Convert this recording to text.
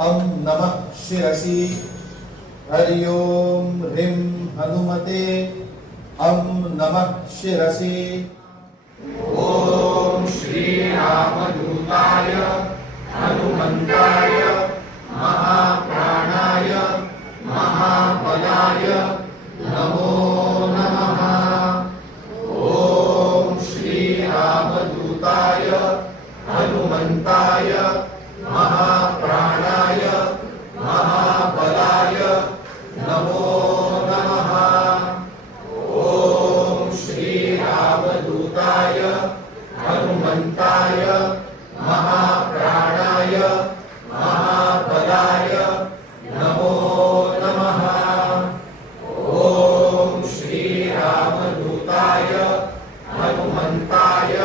अं नमः शिरसि हरि ओम ह्रीं हनुमते अं नमः शिरसि ओम श्री रामदूताय हनुमंताय महाप्राणाय महाबलाय नमो नमः। ओम श्री रामदूताय हनुमंताय महाप्राणाय महाबलाय नमो नमः। ओम श्री रामदूताय हनुमंताय महाप्राणाय महाबलाय नमो नमः। ओम श्री रामदूताय हनुमंताय